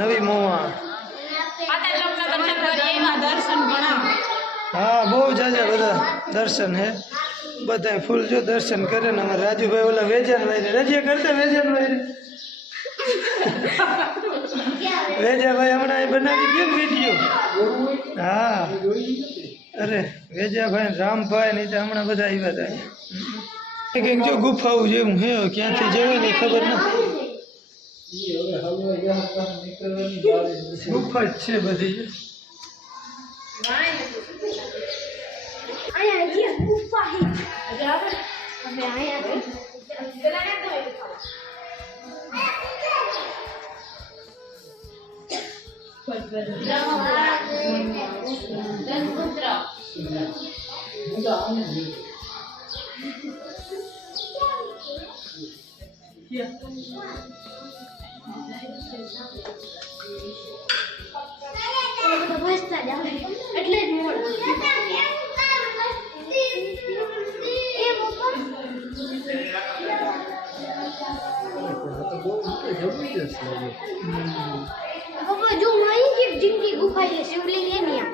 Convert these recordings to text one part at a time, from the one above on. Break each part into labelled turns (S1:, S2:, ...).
S1: નવી મોવા
S2: માતા લોકના દર્શન કરીએ એવા દર્શન ભણાવો
S1: હા બહુ જાજા બધા દર્શન હે બધા ફૂલ જો દર્શન કરે ને અમારે રાજુભાઈ ઓલા વેજાન ભાઈ રજિયા કરતા વેજાન ભાઈ વેજાભાઈ હમણાં અહીં બનાવી ગયો ને વિડીયો હા અરે વેજાભાઈ ને રામભાઈ ને તો હમણાં બધા આવ્યા હતા અહીંયા. કંઈક જો ગુફાઓ જેવું હે ક્યાંથી જવાય ને ખબર નથી ગુફા જ છે બધી
S3: અહીંયા જે ગુફા હે હવે અહીંયા વસતા જ આવે એટલે જ મોડ પપ્પા જો મારી જે જિંદગી ગુફા છે શિવલિંગ એની આ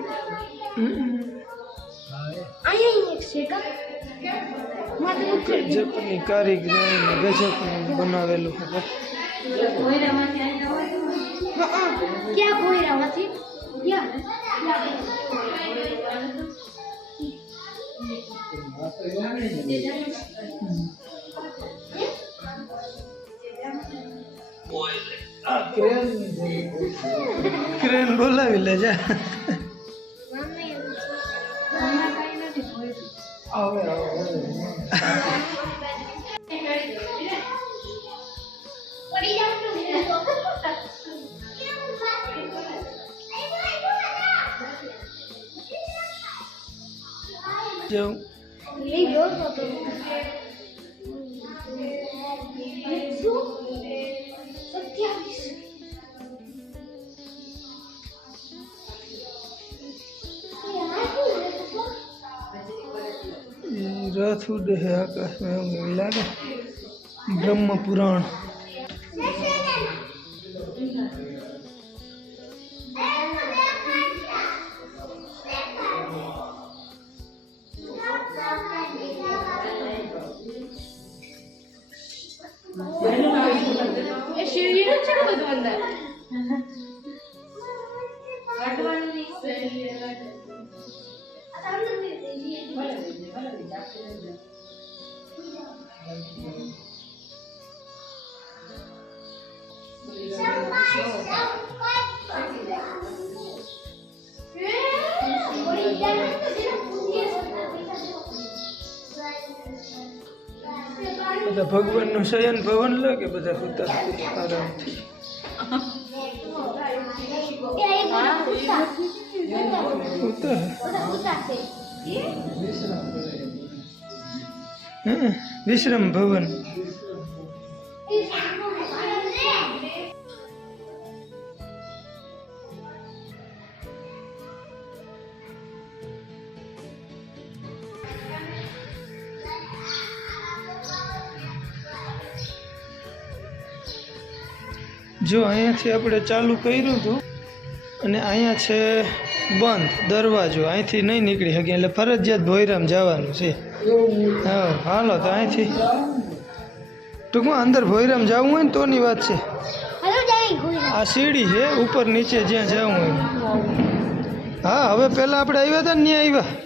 S3: અહીંયા એક છે કા માથે ઉખડ
S1: ગજબની કારીગરી ને ગજબનું બનાવેલું છે
S3: ક્યાં કોયરામાંથી ક્યાં
S1: ક્રેન બોલાવી લેજા
S3: પડી
S2: हो रथ उदय आकाश में होंगे ब्रह्म
S1: पुराण। ભગવાનનું શયન ભવન લાગે બધા સુતા આરામથી. વિશ્રમ ભવન. જો અહીંયાથી આપણે ચાલુ કર્યું હતું અને અહીંયા છે બંધ દરવાજો. અહીંથી નહીં નીકળી શકીએ એટલે ફરજિયાત ભોયરામ જવાનું છે. હા હાલો તો અહીંથી. ટૂંકમાં અંદર ભોયરામ જવું હોય ને તોની વાત છે. આ સીડી છે ઉપર નીચે જ્યાં જવું હોય. હા હવે પહેલાં આપણે આવ્યા હતા ને ત્યાં આવ્યા.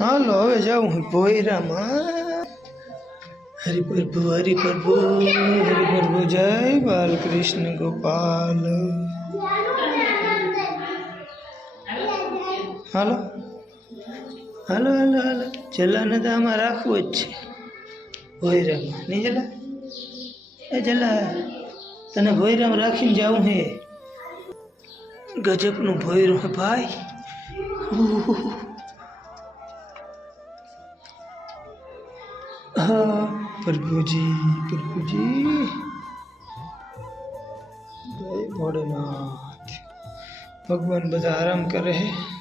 S3: હાલો હવે જાઉં હું ભોયરામાં હરિપ્રભુ હરિપ્રભુ હરિપ્રભુ જય બાલકૃષ્ણ ગોપાલ હાલો હાલો હાલો હાલો જલાને તો આમાં રાખવું જ છે ભોયરામાં નહીં જલા એ જલા તને ભોયરામ રાખીને જાવું હે ગજબનું ભોયરું હે ભાઈ प्रभु जी प्रभु जी।
S1: जय भोलेनाथ। भगवान बजा आराम
S3: कर रहे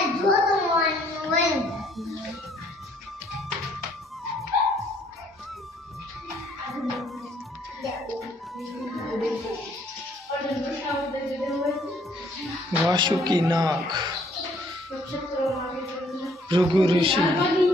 S3: I do
S4: the one wing. Vashu की नाक भृगु ऋषि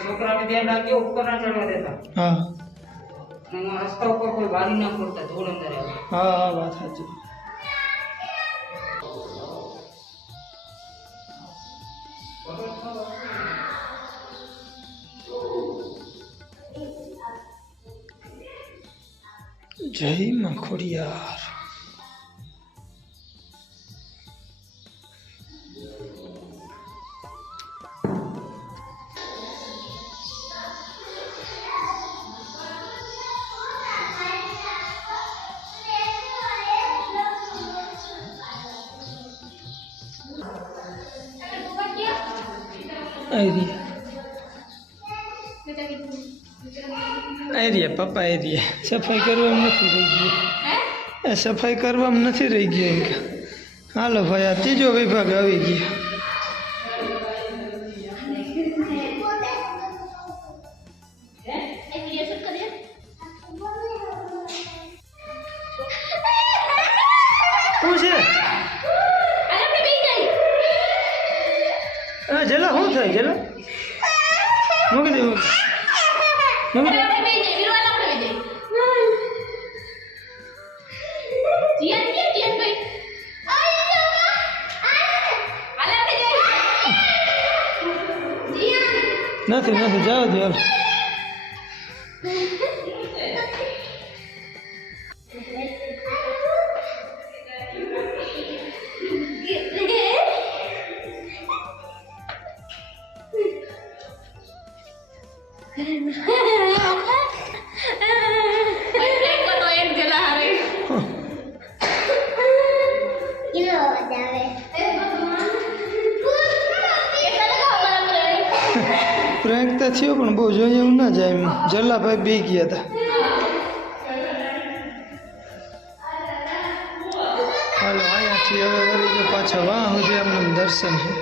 S5: છોકરાને ધ્યાન રાખજો ઉપર ના ચડવા દેતા
S3: હા
S5: અને રસ્તા ઉપર કોઈ બારી ના ખોલતા ધૂળ અંદર આવે
S3: હા હા વાત સાચી જય માં આઈરિયા પપ્પા આઈરિયા સફાઈ કરવામાં નથી રહી ગઈ એ સફાઈ કરવામાં નથી રહી ગઈ હાલો ભાઈ આ ત્રીજો વિભાગ આવી ગયો Meu Deus. થયો પણ બહુ જોઈએ એવું ના જાય એમ જલ્લાભાઈ બી ગયા હતા હાલો અહીંયાથી હવે વળી જો પાછા વાહ સુધી એમનું દર્શન છે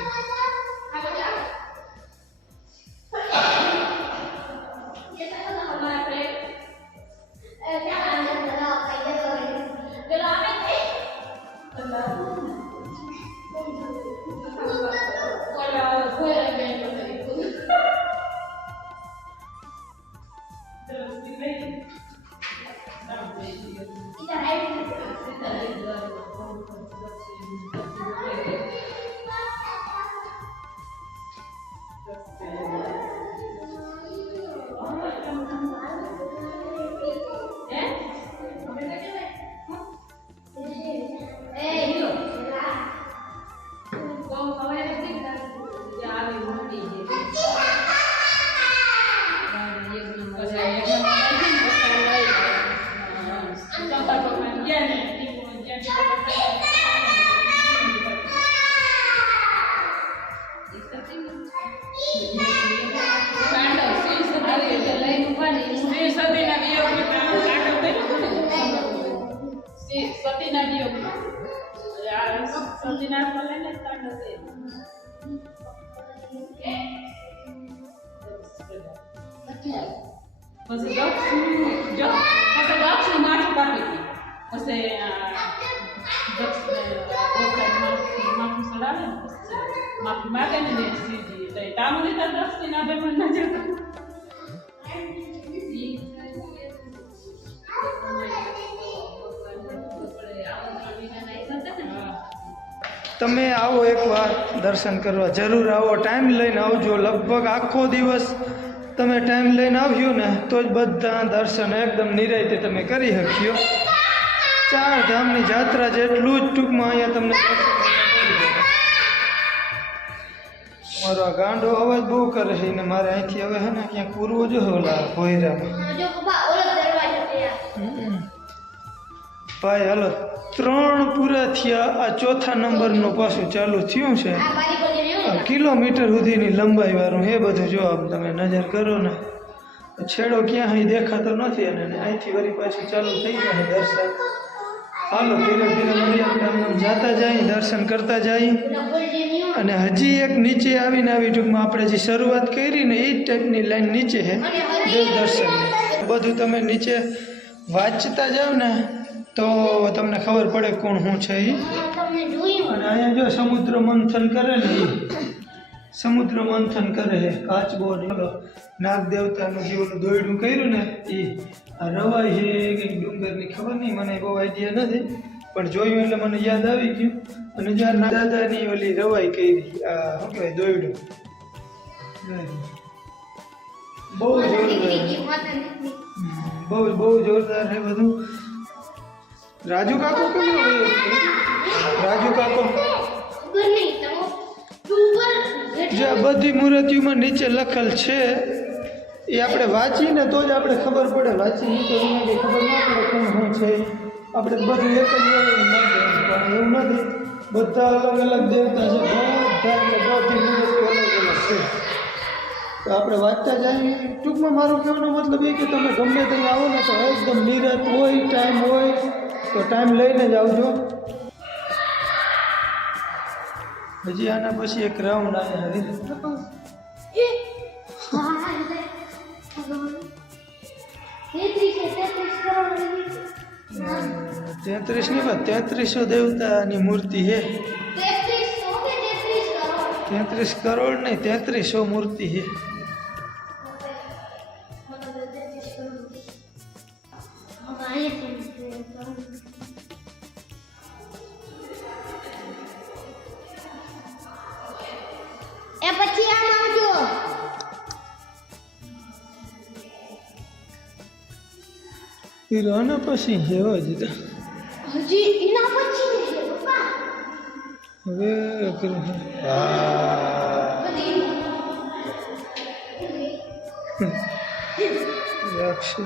S1: તમે આવો એકવાર દર્શન કરવા. જરૂર આવો. ટાઈમ લઈને આવજો. લગભગ આખો દિવસ તમે ટાઈમ લઈને આવ્યો ને તો જ બધા દર્શન એકદમ નિરાયતે તમે કરી શક્યો ચાર ધામની જાત્રા જેટલું જ ટૂંકમાં અહીંયા તમને. મારો આ ગાંડો અવાજ બહુ કરે છે ને મારે અહીંથી હવે હે ને ક્યાંક પૂરવો જો ઓલા ભોયરામાં. ભાઈ હાલો. ત્રણ પૂરા થયા. આ ચોથા નંબરનું પાછું ચાલુ થયું છે. કિલોમીટર સુધીની લંબાઈ વાળું એ બધું જો આમ તમે નજર કરો ને. છેડો ક્યાંય દેખાતો નથી અને અહીંથી વળી પાછું ચાલુ થઈ જાય દર્શન. હાલો ધીરે ધીરે વળી આપણે આમ જાતા જાય દર્શન કરતા જાય. અને હજી એક નીચે આવીને આવી ટૂંકમાં આપણે જે શરૂઆત કરી ને એ જ ટાઈપની લાઈન નીચે છે. દેવ દર્શન. બધું તમે નીચે વાંચતા જાઓ ને તો તમને ખબર પડે કોણ શું છે એ અને અહીંયા જો સમુદ્ર મંથન કરે ને એ સમુદ્ર મંથન કરે છે કાચબો ઓલો નાગ દેવતાનું જે ઓલું દોયડું કર્યું ને એ આ રવાઈ છે કે ડુંગરની ખબર નહીં, મને બહુ આઈડિયા નથી, પણ જોયું એટલે મને યાદ આવી ગયું. અને જો આ દાદાની ઓલી રવાઈ કરી, આ શું કહેવાય, દોયડું. બહુ જોરદાર. બહુ બહુ જોરદાર છે બધું. રાજુ કાકો કેમ ન ગયો? રાજુ કાકો
S3: ખબર નહીં તમે ડુંગર
S1: જે આ બધી મૂર્તિઓમાં નીચે લખેલ છે એ આપણે વાંચીને તો જ આપણે ખબર પડે વાંચીને તો એમાં કંઈ ખબર ના પડે કોણ શું છે આપણે બધું એક જ હોય એવું ના કહેવાય. પણ એવું નથી બધા અલગ અલગ દેવતા છે બધા એટલે બધી મૂર્તિઓ અલગ અલગ છે તો આપણે વાંચતા જઈએ ટૂંકમાં મારો કહેવાનો મતલબ એ કે તમે ગમે ત્યાં આવો ને તો એકદમ નિરાત હોય ટાઈમ હોય તો ટાઈમ લઈને જ આવજો હજી આના પછી એક રાઉન્ડ આવ્યા હરી તેત્રીસની વાત તેત્રીસો દેવતાની મૂર્તિ છે તેત્રીસ કરોડ નહીં તેત્રીસો મૂર્તિ છે હીરો આના પછી જેવા હો હજી
S3: એના પછી છે પપ્પા.
S1: હવે
S3: હજી
S1: રાખશે.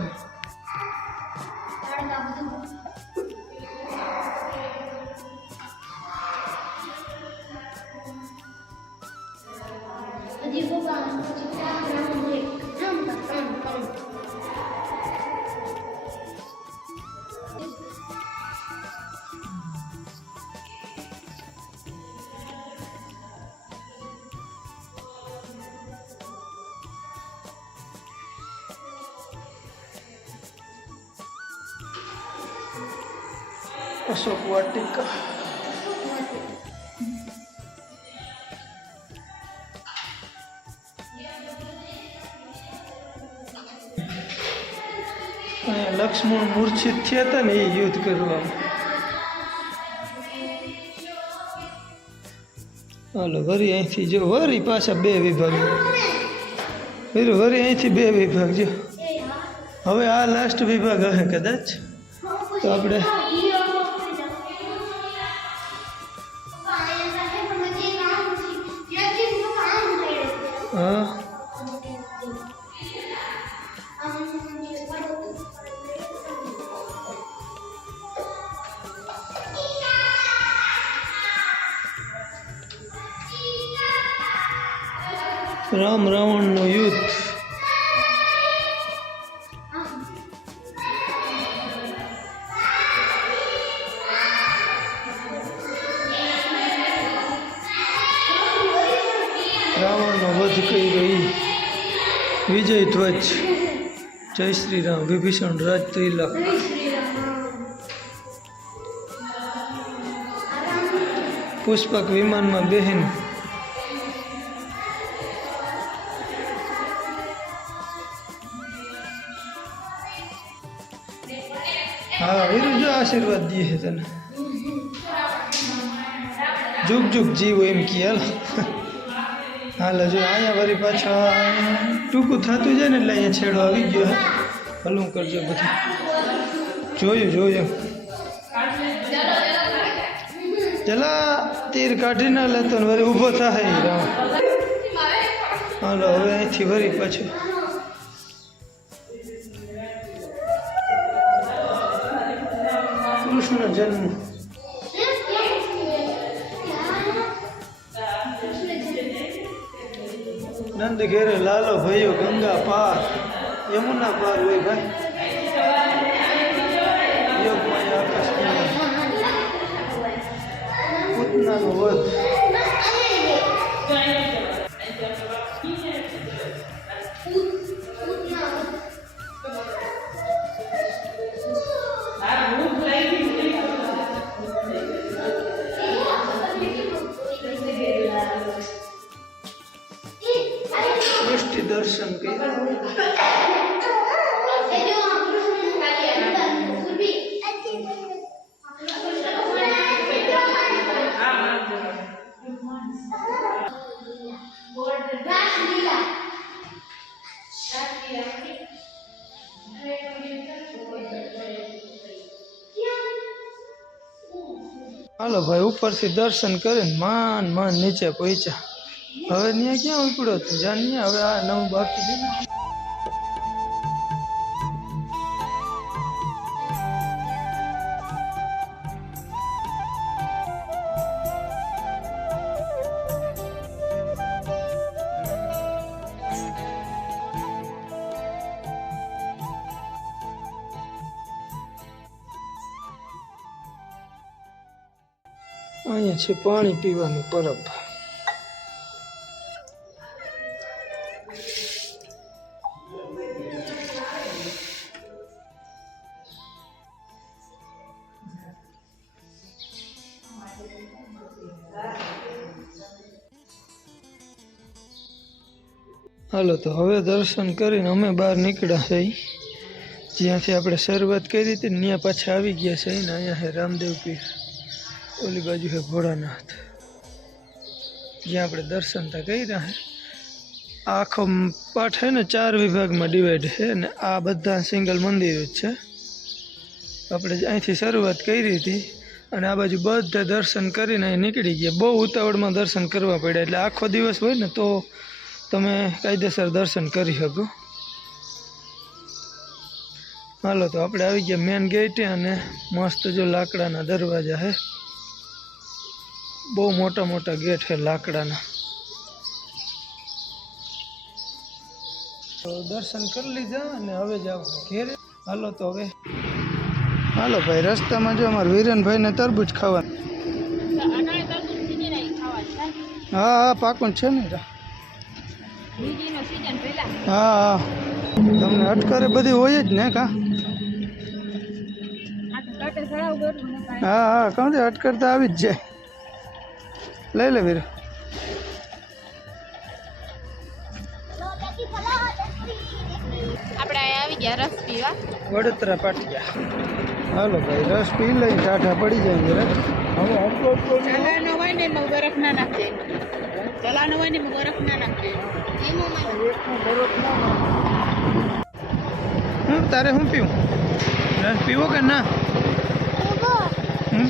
S1: અશોક વાટિકા અહીંયા લક્ષ્મણ મૂર્છિત થયા હતા ને એ યુદ્ધ કરવામાં હાલો વરી અહીંથી જો વરી પાછા બે વિભાગ વરી વરી અહીંથી બે વિભાગ જો
S3: એ હા
S1: હવે આ લાસ્ટ વિભાગ હશે કદાચ તો આપણે વધ ગઈ. વિજય ધ્વજ. જય શ્રી રામ વિભીષણ રાજ ત્રિલક. પુષ્પક વિમાનમાં બહેન. હા વીરુ જો આશીર્વાદ દે છે તને. જુગ જુગ જીવો એમ કે હાલ જો અહીંયા વળી પાછા. ટૂંકું થતું જાય ને એટલે અહીંયા છેડો આવી ગયો હલું કરજો બધું. જોયું જોયું. ચલા, તીર કાઢી ના લેતો વળી ઊભો થાય. રામ હાલો, હવે અહીંથી વળી પાછું. કૃષ્ણ જન્મ. ઘેરે લાલો ભયો ગંગા પાર યમુના પાર હોય ભાઈ યોગમાય આકાશ વધ. ઉપરથી દર્શન કરીને માન માન નીચે પહોંચ્યા. હવે ત્યાં ક્યાં ઉપડ્યો તો? જા હવે આ નવું બાકી છે. અહીંયા છે પાણી પીવાની પરબ હાલો તો હવે દર્શન કરીને અમે બહાર નીકળ્યા છે જ્યાંથી આપણે શરૂઆત કરી હતી ને ત્યાં પાછા આવી ગયા છે ને અહીંયા છે રામદેવ પીર ઓલી બાજુ છે ભોળાનાથ. જ્યાં આપણે દર્શન તા કહી છે આખો પાઠ છે ને ચાર વિભાગમાં ડિવાઈડ છે અને આ બધા સિંગલ મંદિર જ છે. આપણે અહીંથી શરૂઆત કરી હતી અને આ બાજુ બધા દર્શન કરીને અહીં નીકળી ગયા. બહુ ઉતાવળમાં દર્શન કરવા પડ્યા. એટલે આખો દિવસ હોય ને તો તમે કાયદેસર દર્શન કરી શકો. હાલો તો આપણે આવી ગયા મેન ગેટે અને મસ્ત જો લાકડાના દરવાજા છે બહુ મોટા મોટા ગેટ છે લાકડાના. તો દર્શન કરી લીધા અને હવે જાવ ઘેરે. હાલો તો હવે. હાલો ભાઈ રસ્તામાં જો અમારા વિરેનભાઈને તરબૂચ ખાવાનું. હા હા પાકું છે ને. હા હા. તમને અટકારે બધી હોય જ ને કા? હા હા કહું અટકર તો આવી જ જાય. લઈ લે વીર.
S4: આપણે અહીંયા આવી ગયા રસ પીવા.
S1: વડોદરા પાટિયા હાલો ભાઈ રસ પી લઈ ટાઢા પડી જાય વીર હવે તો નહીં.
S2: ચલાનો હોય ને એમાં બરફ ના નાખજે ચલાનો હોય ને એમાં બરફ ના નાખજે
S1: હું તારે શું પીવું? રસ પીવો કે ના? હમ?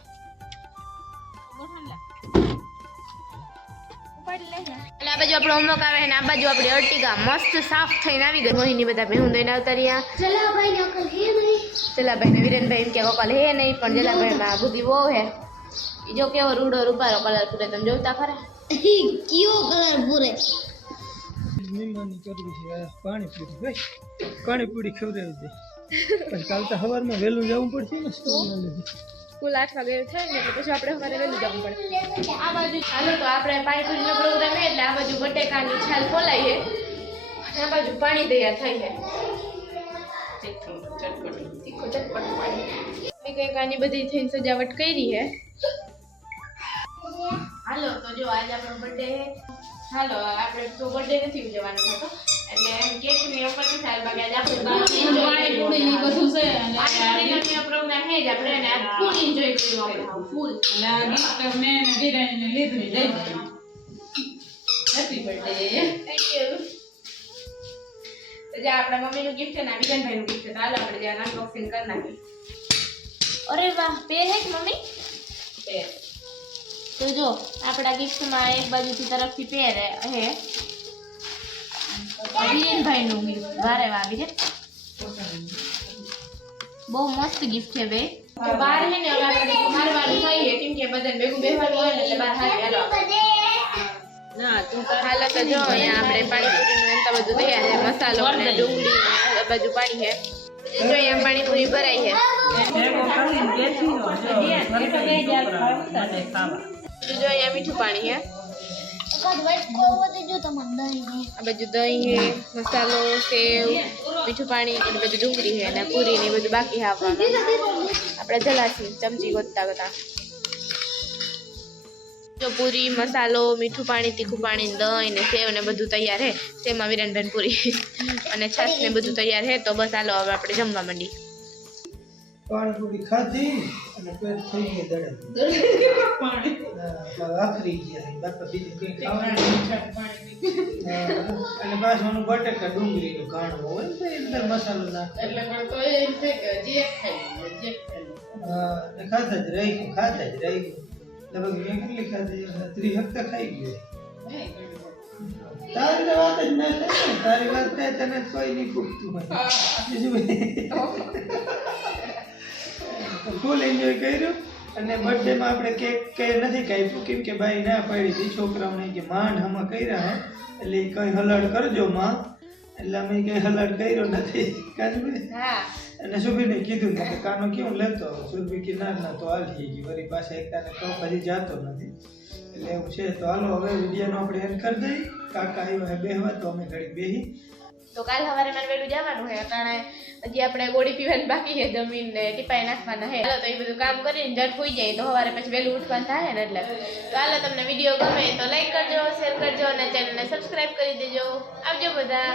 S4: એટલે આ બાજુ આપણો હોમવર્ક આવે ને આ બાજુ આપણી અર્ટિગા મસ્ત સાફ થઈને આવી ગઈ. મોહિની બધા ભેહું દઈને આવતા રહ્યા.
S3: જલાભાઈ ને અકલ હે નહીં.
S4: જલાભાઈ ને વિરેનભાઈ એમ કે અકલ હે નહીં પણ જલાભાઈમાં બુદ્ધિ બહુ હે ઈ જો કેવો રૂડો રૂપારો કલર પૂરે તમે જોતા ખરા?
S3: કયો કલર પૂરે?
S1: પાણીપુરી ખવડાવી દે. કાલ તો સવારમાં વહેલું જવું પડશે ને સ્ટોર લીધે
S4: સ્કૂલ આઠ વાગે થાય ને એટલે પછી આપણે સવારે વહેલું જવું પડે આ બાજુ હાલો તો આપણે પાણીપુરીનો પ્રોગ્રામ છે એટલે આ બાજુ બટેકાની છાલ ખોલાઈ છે અને આ બાજુ પાણી તૈયાર થાય છે તીખું ચટપટું પાણી મેં કંઈક આની બધી થઈને સજાવટ કરી છે હાલો તો જો આજે આપણો બર્થડે છે હાલો આપણે તો બર્થડે નથી ઉજવવાનો થતો એટલે એમ કેક ની ઓફર નથી હાલ બાકી આજે આપણે બહાર enjoy
S2: પાણીપુરી ને
S4: કરવાનું.
S2: બધું છે અને આ
S4: પાણીપુરીનો પ્રોગ્રામ છે જ આપણે અને આ ફૂલ એન્જોય કર્યું આપણે ફૂલ
S2: એટલે આ gift મેં ને ધિરાણીને લીધું લઈ દીધું હેપી બર્થડે
S4: થેન્ક યુ તો જે આપણા મમ્મીનું ગિફ્ટ છે ને આ વિજનભાઈનું ગિફ્ટ છે તો હાલો આપણે જ્યાં અનબોક્સિંગ કરી નાખીએ અરે વાહ પેન હે કે મમ્મી તો જો આપણા ગિફ્ટમાં એક બાજુથી તરફથી પેર હે વિરેનભાઈનું ગિફ્ટ વારે વાહ વિજય બહુ મસ્ત ગિફ્ટ છે બે તો બાર હે ને હવે આપણે મારવાનું થઈ છે કેમ કે બધાને ભેગું બેસવાનું હોય ને એટલે બાર હારી હાલો હાલો તો જો અહીંયા આપણે પાણીપુરીનું એમ તો બધું તૈયાર છે મસાલો અને ડુંગળી ને આ બાજુ પાણી છે જો અહીંયા પાણીપુરી ભરાઈ છે તો જો અહીંયા મીઠું પાણી છે
S3: તમને દહીં
S4: છે મસાલો મીઠું પાણી અને બધું પૂરી બધું બાકી આપવામાં આપણે ચમચી ગોતતા ગોતા જો પૂરી, મસાલો, મીઠું પાણી, તીખું પાણી દહીં ને સેવ ને બધું તૈયાર હે. તેમાં વિરનબેન પૂરી. અને છાશ ને બધું તૈયાર હે તો બસ હાલો હવે આપણે જમવા માંડી
S1: પાણીપુરી ખાધી અને પેટ થઈ ગઈ દડે
S2: પાણી
S1: આખરી ગયા બાપા બીજું કંઈ ખાવાનું અને પાછું ઓલું બટેકા ડુંગળીનું ઘાણું હોય તો અંદર મસાલો નાખે.
S2: એટલે પણ તો એમ છે કે જે ખાઈ જે ખાઈ
S1: હા, ને જ રહી ગયું ખાધા જ રહી ગયું લગભગ મેં કેટલી ખાધી? ત્રીસ હપ્તા ખાઈ ગયો. તારી વાત જ ના થાય તારી વાત થાય તને કોઈ નહીં ફૂટતું બીજું ફૂલ એન્જોય કર્યું. અને બર્થડેમાં આપણે કેક કે નથી કાપ્યું. કેમ કે ભાઈ ના પાડી હતી છોકરાઓને કે માંડ હમા કર્યા હે. એટલે કઈ હલાડ કરજો માં. એટલે અમે કઈ હલાડ કર્યો નથી. કાજભાઈ અને સુભીને કીધું કે કાનો કેવું લેતો સુભી કે ના ના તો હાલ થઈ ગઈ વળી પાસે એક તારે તો હજી જાતો નથી. એટલે એવું છે. તો હાલો હવે વિડીયોનો આપણે એન્ડ કરી દઈએ. કાકા આવ્યો બેહવા તો અમે ઘડી બેહી.
S4: તો કાલ સવારે મારે વહેલું જવાનું હે કારણે હજી આપણે ગોળી પીવાની બાકી છે જમીન ને ટીપાઈ નાખવાના હે તો એ બધું કામ કરીને જટ હોઈ જાય, તો સવારે પછી વહેલું ઉઠવાનું થાય ને એટલે. તો હાલો, તમને વીડિયો ગમે તો લાઈક કરજો શેર કરજો અને ચેનલને સબસ્ક્રાઈબ કરી દેજો. આવજો બધા.